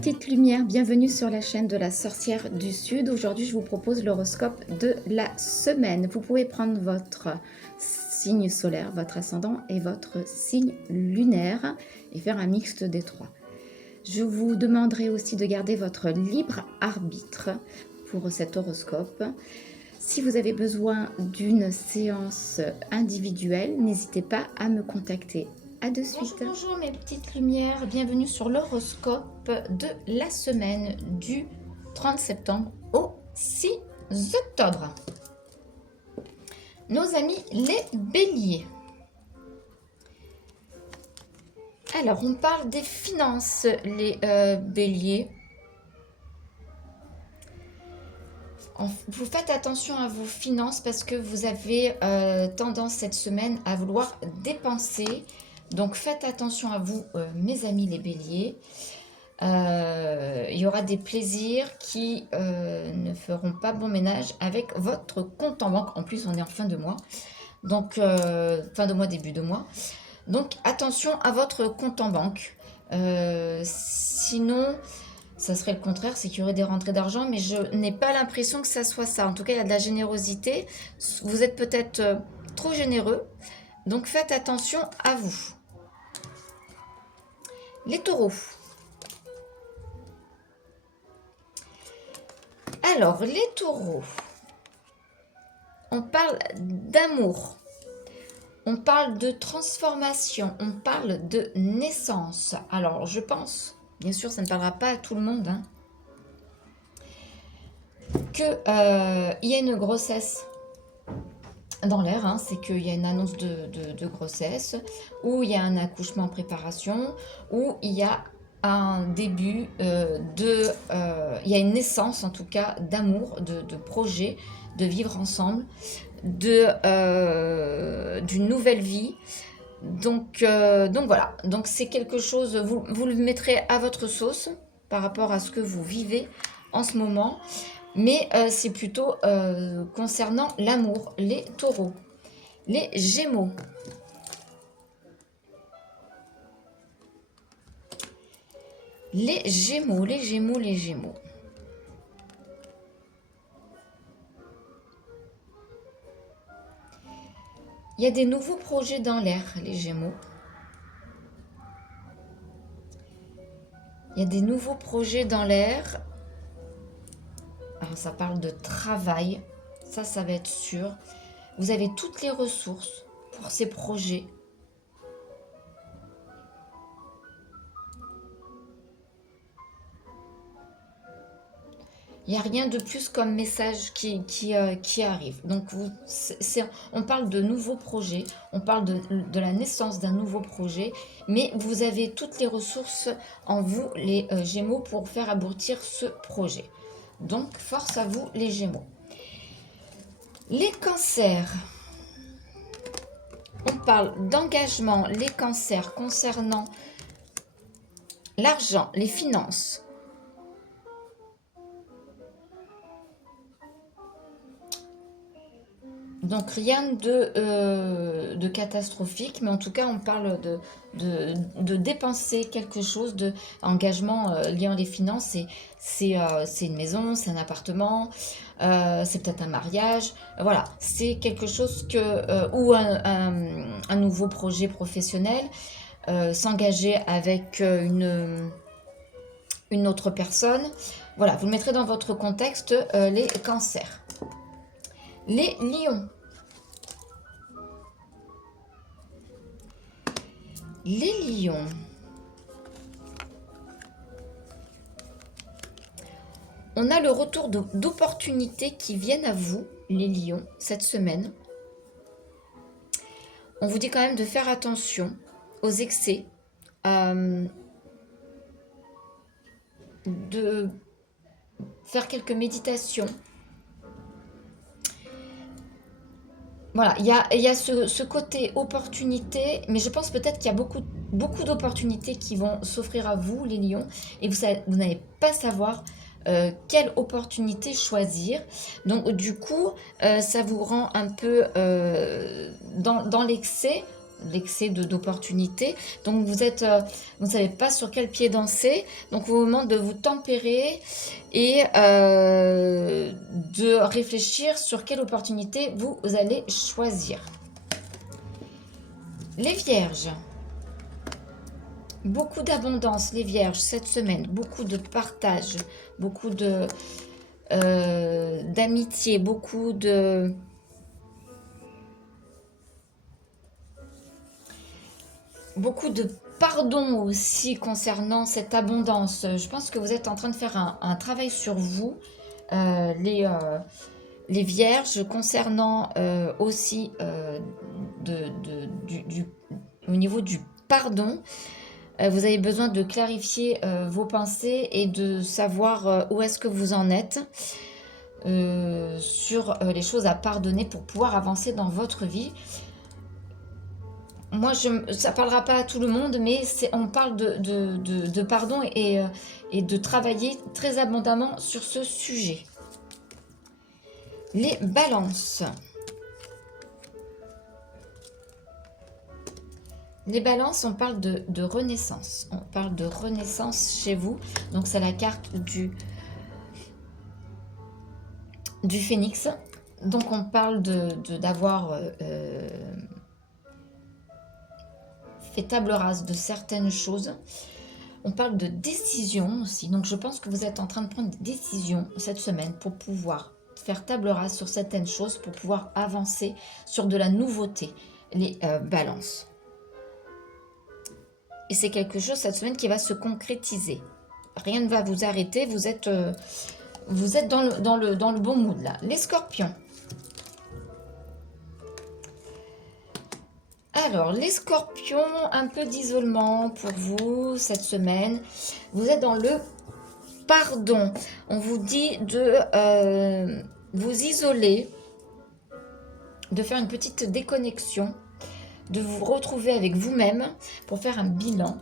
petites lumières, bienvenue sur la chaîne de la sorcière du Sud. Aujourd'hui, je vous propose l'horoscope de la semaine. Vous pouvez prendre votre signe solaire, votre ascendant et votre signe lunaire et faire un mixte des trois. Je vous demanderai aussi de garder votre libre arbitre pour cet horoscope. Si vous avez besoin d'une séance individuelle, n'hésitez pas à me contacter. À de suite. Bonjour mes petites lumières, bienvenue sur l'horoscope de la semaine du 30 septembre au 6 octobre. Nos amis les béliers. Alors, on parle des finances, les béliers. Vous faites attention à vos finances parce que vous avez tendance cette semaine à vouloir dépenser. Donc, faites attention à vous, mes amis les béliers. Il y aura des plaisirs qui ne feront pas bon ménage avec votre compte en banque. En plus, on est en fin de mois. Donc, fin de mois, début de mois. Donc, attention à votre compte en banque. Sinon, ça serait le contraire, c'est qu'il y aurait des rentrées d'argent, mais je n'ai pas l'impression que ça soit ça. En tout cas, il y a de la générosité. Vous êtes peut-être trop généreux. Donc, faites attention à vous. Les taureaux. Alors, les taureaux, on parle d'amour, on parle de transformation, on parle de naissance. Alors, je pense, bien sûr, ça ne parlera pas à tout le monde, hein, qu'il y a une grossesse dans l'air, hein, c'est qu'il y a une annonce de grossesse, ou il y a un accouchement en préparation, ou il y a un début il y a une naissance en tout cas d'amour, de projet, de vivre ensemble, d'une nouvelle vie. Donc voilà, donc c'est quelque chose, vous le mettrez à votre sauce par rapport à ce que vous vivez en ce moment. Mais c'est plutôt concernant l'amour, les taureaux. Les gémeaux. Les gémeaux, les gémeaux, les gémeaux. Il y a des nouveaux projets dans l'air, les gémeaux. Il y a des nouveaux projets dans l'air. Alors, ça parle de travail. Ça va être sûr. Vous avez toutes les ressources pour ces projets. Il n'y a rien de plus comme message qui arrive. Donc, on parle de nouveaux projets, on parle de la naissance d'un nouveau projet, mais vous avez toutes les ressources en vous, les Gémeaux, pour faire aboutir ce projet. Donc, force à vous, les Gémeaux. Les cancers. On parle d'engagement, les cancers concernant l'argent, les finances. Donc rien de catastrophique, mais en tout cas on parle de dépenser quelque chose, d'engagement liant les finances. C'est une maison, c'est un appartement, c'est peut-être un mariage. Voilà, c'est quelque chose ou un nouveau projet professionnel, s'engager avec une autre personne. Voilà, vous le mettrez dans votre contexte, les cancers. Les lions. Les lions. On a le retour d'opportunités qui viennent à vous, les lions, cette semaine. On vous dit quand même de faire attention aux excès, de faire quelques méditations. Voilà, il y a ce côté opportunité, mais je pense peut-être qu'il y a beaucoup d'opportunités qui vont s'offrir à vous, les lions, et vous n'allez pas savoir quelle opportunité choisir. Donc du coup, ça vous rend un peu dans l'excès l'excès d'opportunités. Donc vous êtes, vous ne savez pas sur quel pied danser. Donc au moment de vous tempérer et de réfléchir sur quelle opportunité vous allez choisir. Les Vierges. Beaucoup d'abondance, les Vierges, cette semaine. Beaucoup de partage, beaucoup de d'amitié, beaucoup de... Beaucoup de pardon aussi concernant cette abondance. Je pense que vous êtes en train de faire un travail sur vous, les Vierges, concernant aussi au niveau du pardon. Vous avez besoin de clarifier vos pensées et de savoir où est-ce que vous en êtes sur les choses à pardonner pour pouvoir avancer dans votre vie. Moi, ça ne parlera pas à tout le monde, mais on parle de pardon et de travailler très abondamment sur ce sujet. Les balances. Les balances, on parle de renaissance. On parle de renaissance chez vous. Donc, c'est la carte du phénix. Donc, on parle d'avoir fait table rase de certaines choses. On parle de décision aussi. Donc, je pense que vous êtes en train de prendre des décisions cette semaine pour pouvoir faire table rase sur certaines choses, pour pouvoir avancer sur de la nouveauté. Les balances. Et c'est quelque chose cette semaine qui va se concrétiser. Rien ne va vous arrêter. Vous êtes dans le bon mood là. Les scorpions. Alors, les scorpions, un peu d'isolement pour vous cette semaine. Vous êtes dans le pardon. On vous dit de vous isoler, de faire une petite déconnexion, de vous retrouver avec vous-même pour faire un bilan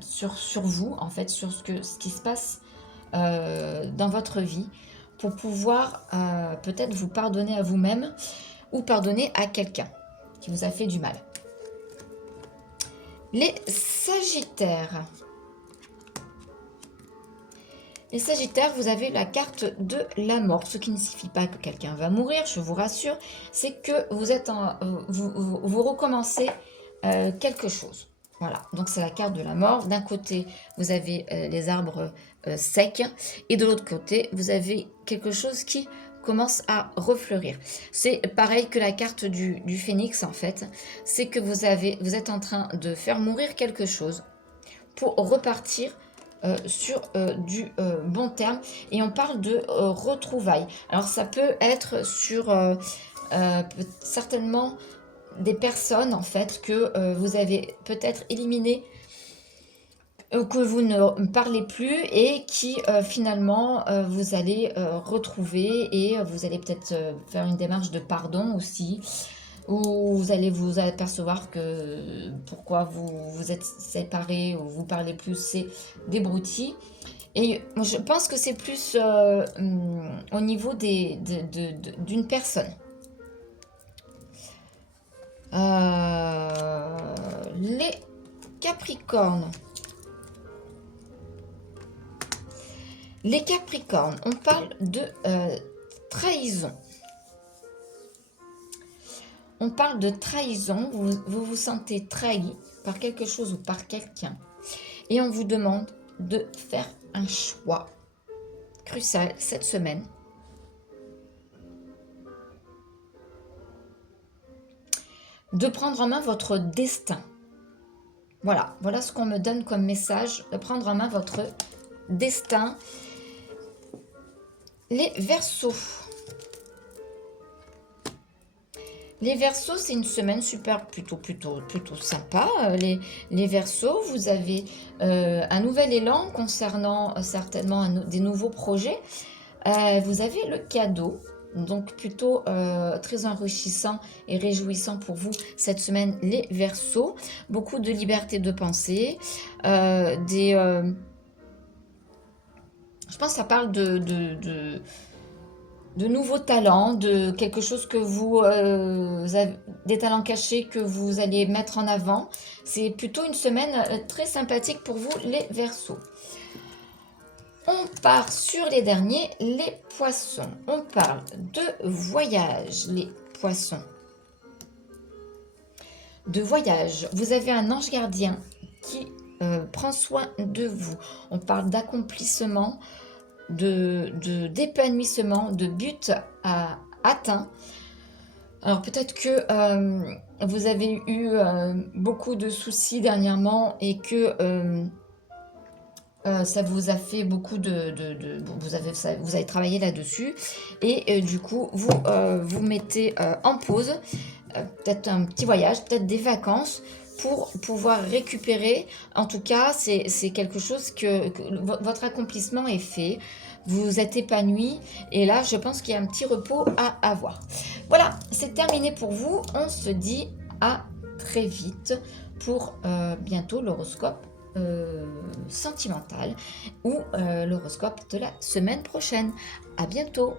sur vous, en fait, sur ce qui se passe dans votre vie, pour pouvoir peut-être vous pardonner à vous-même ou pardonner à quelqu'un qui vous a fait du mal. Les Sagittaires. Les Sagittaires, vous avez la carte de la mort, ce qui ne signifie pas que quelqu'un va mourir, je vous rassure, c'est que vous êtes vous recommencez quelque chose. Voilà, donc c'est la carte de la mort. D'un côté, vous avez les arbres secs et de l'autre côté, vous avez quelque chose qui commence à refleurir. C'est pareil que la carte du phénix en fait, c'est que vous êtes en train de faire mourir quelque chose pour repartir sur du bon terme, et on parle de retrouvailles. Alors ça peut être sur certainement des personnes en fait que vous avez peut-être éliminées, que vous ne parlez plus et qui finalement vous allez retrouver, et vous allez peut-être faire une démarche de pardon aussi, où vous allez vous apercevoir que pourquoi vous êtes séparés ou vous parlez plus, c'est des broutilles. Et je pense que c'est plus au niveau d'une personne. Les Capricornes. Les Capricornes, on parle de trahison. On parle de trahison, vous vous sentez trahi par quelque chose ou par quelqu'un. Et on vous demande de faire un choix crucial cette semaine. De prendre en main votre destin. Voilà ce qu'on me donne comme message, de prendre en main votre destin. Les Verseaux. Les Verseaux, c'est une semaine super, plutôt sympa. Les Verseaux, vous avez un nouvel élan concernant certainement des nouveaux projets. Vous avez le cadeau, donc plutôt très enrichissant et réjouissant pour vous cette semaine, les Verseaux. Beaucoup de liberté de pensée, je pense que ça parle de nouveaux talents, de quelque chose que vous avez, des talents cachés que vous allez mettre en avant. C'est plutôt une semaine très sympathique pour vous, les Verseaux. On part sur les derniers, les Poissons. On parle de voyage, les Poissons. De voyage. Vous avez un ange gardien qui prend soin de vous. On parle d'accomplissement, d'épanouissement, de but atteint. Alors peut-être que vous avez eu beaucoup de soucis dernièrement et que ça vous a fait beaucoup vous avez travaillé là-dessus et du coup vous mettez en pause peut-être un petit voyage, peut-être des vacances pour pouvoir récupérer. En tout cas, c'est quelque chose que votre accomplissement est fait. Vous êtes épanoui et là, je pense qu'il y a un petit repos à avoir. Voilà, c'est terminé pour vous. On se dit à très vite pour bientôt l'horoscope sentimental ou l'horoscope de la semaine prochaine. À bientôt.